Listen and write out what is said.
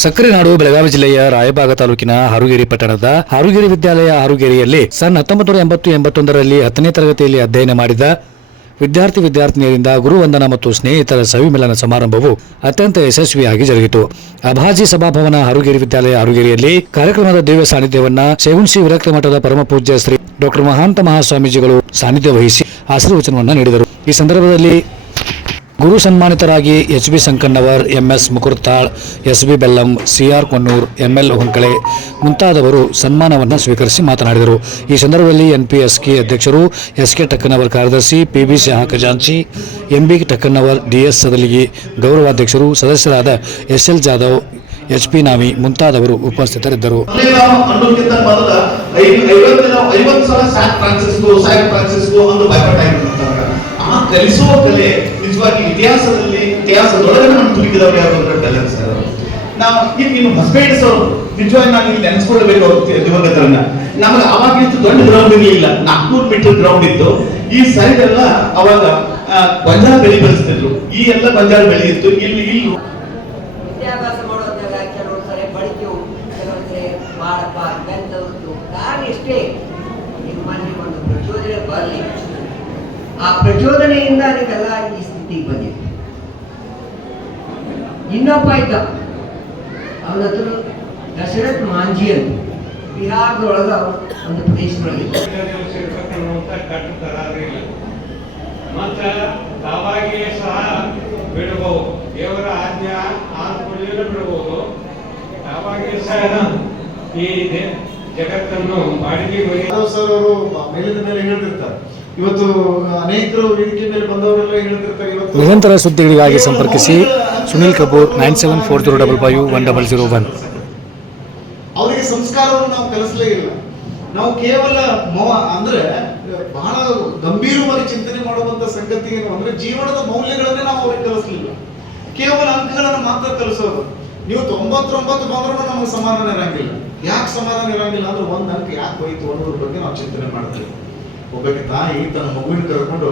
ಸಕ್ಕರೆ ನಾಡು, ಬೆಳಗಾವಿ ಜಿಲ್ಲೆಯ ರಾಯಬಾಗ ತಾಲೂಕಿನ ಹಾರುಗೇರಿ ಪಟ್ಟಣದ ಹಾರುಗೇರಿ ವಿದ್ಯಾಲಯ ಹಾರುಗೇರಿಯಲ್ಲಿ ಸನ್ ಹತ್ತೊಂಬತ್ತು ನೂರ ಎಂಬತ್ತು ಎಂಬತ್ತೊಂದರಲ್ಲಿ ಹತ್ತನೇ ತರಗತಿಯಲ್ಲಿ ಅಧ್ಯಯನ ಮಾಡಿದ ವಿದ್ಯಾರ್ಥಿ ವಿದ್ಯಾರ್ಥಿನಿಯರಿಂದ ಗುರುವಂದನ ಮತ್ತು ಸ್ನೇಹಿತರ ಸವಿಮಿಲನ ಸಮಾರಂಭವು ಅತ್ಯಂತ ಯಶಸ್ವಿಯಾಗಿ ಜರುಗಿತು. ಅಭಾಜಿ ಸಭಾಭವನ ಹರುಗೇರಿ ವಿದ್ಯಾಲಯ ಹರುಗೇರಿಯಲ್ಲಿ ಕಾರ್ಯಕ್ರಮದ ದಿವ್ಯ ಸಾನ್ನಿಧ್ಯವನ್ನ ಸೇಗುಣಿ ವಿರಕ್ತ ಮಠದ ಪರಮ ಪೂಜ್ಯ ಶ್ರೀ ಡಾಕ್ಟರ್ ಮಹಾಂತ ಮಹಾಸ್ವಾಮೀಜಿಗಳು ಸಾನ್ನಿಧ್ಯ ವಹಿಸಿ ಆಶೀರ್ವಚನವನ್ನು ನೀಡಿದರು. ಈ ಸಂದರ್ಭದಲ್ಲಿ ಗುರು ಸನ್ಮಾನಿತರಾಗಿ H B Sankannavar, MS Mukurtal S B Bellam, CR M ML Honkale ಮುಂತಾದವರು ಸನ್ಮಾನವನ್ನು ಸ್ವೀಕರಿಸಿ ಮಾತನಾಡಿದರು. ಈ ಸಂದರ್ಭದಲ್ಲಿ ಎನ್ಪಿಎಸ್ಕೆ ಅಧ್ಯಕ್ಷರು ಎಸ್ ಕೆ ಟಕ್ಕನವರ್ ಕಾರ್ಯದರ್ಶಿ, ಪಿಬಿ ಸಿಹಾ ಖಜಾಂಚಿ ಎಂಬಿ ಡಿ ಡಿಎಸ್ ಸದಲಿಗಿ, ಗೌರವಾಧ್ಯಕ್ಷರು, ಸದಸ್ಯರಾದ S L Jadhav H P Nami ಮುಂತಾದವರು ಉಪಸ್ಥಿತರಿದ್ದರು. ಕಲಿಸುವ ಕಲೆ ನಿಜವಾಗಿ ಇತಿಹಾಸದಲ್ಲಿ ಇತಿಹಾಸದೊಳಗೆ ನಮ್ಮ ತುಳುಕಿದವ್ರು ಯಾರು ಅಂದ್ರೆ ಕಲೆ ಸರ್ ನಾವು ಈಗ ಇನ್ನು ಹಸ್ಬೆಂಡ್ ಸರ್ ನಿಜವಾಗಿ ನಾನು ಇಲ್ಲಿ ನೆನೆಸ್ಕೊಳ್ಬೇಕು ಅವ್ರ ದಿವಂಗತರನ್ನ. ನಮಗೆ ಅವಾಗ ಇಷ್ಟು ದೊಡ್ಡ ಗ್ರೌಂಡ್ ಇರಲಿಲ್ಲ. ನಾಲ್ಕುನೂರು ಮೀಟರ್ ಗ್ರೌಂಡ್ ಇತ್ತು. ಈ ಸೈಡ್ ಎಲ್ಲ ಅವಾಗ ಬಂಜಾರ ಬೆಳೆ ಬೆಳೆಸ್ತಿದ್ರು. ಈ ಎಲ್ಲ ಬಂಜಾರ ಬೆಳೆ ಇತ್ತು. ಇಲ್ಲಿ ಇಲ್ಲಿ ವಿದ್ಯಾಭ್ಯಾಸ ಕಾರಣ ಆ ಪ್ರಚೋದನೆಯಿಂದ ನೀವೆಲ್ಲ ಈ ಸ್ಥಿತಿಗೆ ಬಂದಿದೆ. ಇನ್ನೊಬ್ಬ ಇದ್ದ, ಅವನ ಹತ್ರ ದಶರಥ್ ಮಾಂಜಿ ಅಂತ. ಬಿಹಾರದೊಳಗ ಒಂದು ಪ್ರದೇಶದೊಳಗೆ ಸಹ ಬಿಡಬಹುದು. ದೇವರ ಆಜ್ಞೆ ಆದ ಬಿಡಬಹುದು. ಸಹ ಈ ಜಗತ್ತನ್ನು ಬಾಡಿಗೆ ಸರ್ ಅವರು ಮೇಲಿನ ಮೇಲೆ ಹೇಳ್ತಿರ್ತಾರೆ. ಇವತ್ತು ಅನೇಕರು ವೇದಿಕೆ ಮೇಲೆ ಬಂದವರೆಲ್ಲ ಹೇಳ್ತಿರ್ತಾರೆ ಇವತ್ತು. ನಿರಂತರ ಸುದ್ದಿಗಳಿಗಾಗಿ ಸಂಪರ್ಕಿಸಿ Sunil Kapoor nine seven four zero double five one double zero one. ಅವರಿಗೆ ಸಂಸ್ಕಾರವನ್ನು ನಾವು ಕಲಿಸಲೇ ಇಲ್ಲ. ನಾವು ಕೇವಲ ಮೌ ಅಂದ್ರೆ ಬಹಳ ಗಂಭೀರವಾಗಿ ಚಿಂತನೆ ಮಾಡುವಂತ ಸಂಗತಿ ಏನು ಅಂದ್ರೆ ಜೀವನದ ಮೌಲ್ಯಗಳನ್ನೇ ನಾವು ಅವ್ರಿಗೆ ಕಲಿಸಲಿಲ್ಲ. ಕೇವಲ ಅಂಕಗಳನ್ನು ಮಾತ್ರ ಕಲಿಸೋದು. ನೀವು ತೊಂಬತ್ತೊಂಬತ್ತು ಬಂದ್ರೂ ನಮಗೆ ಸಮಾಧಾನ ಇರಂಗಿಲ್ಲ. ಯಾಕೆ ಸಮಾಧಾನ ಇರಂಗಿಲ್ಲ ಅಂದ್ರೆ ಒಂದ್ ಅಂಕ ಯಾಕೆ ಹೋಯ್ತು ಅನ್ನೋದ್ರ ಬಗ್ಗೆ ನಾವು ಚಿಂತನೆ ಮಾಡ್ತೀವಿ. ಒಬ್ಬಕ್ಕೆ ತಾಯಿ ತನ್ನ ಮಗುವಿನ ಕರ್ಕೊಂಡು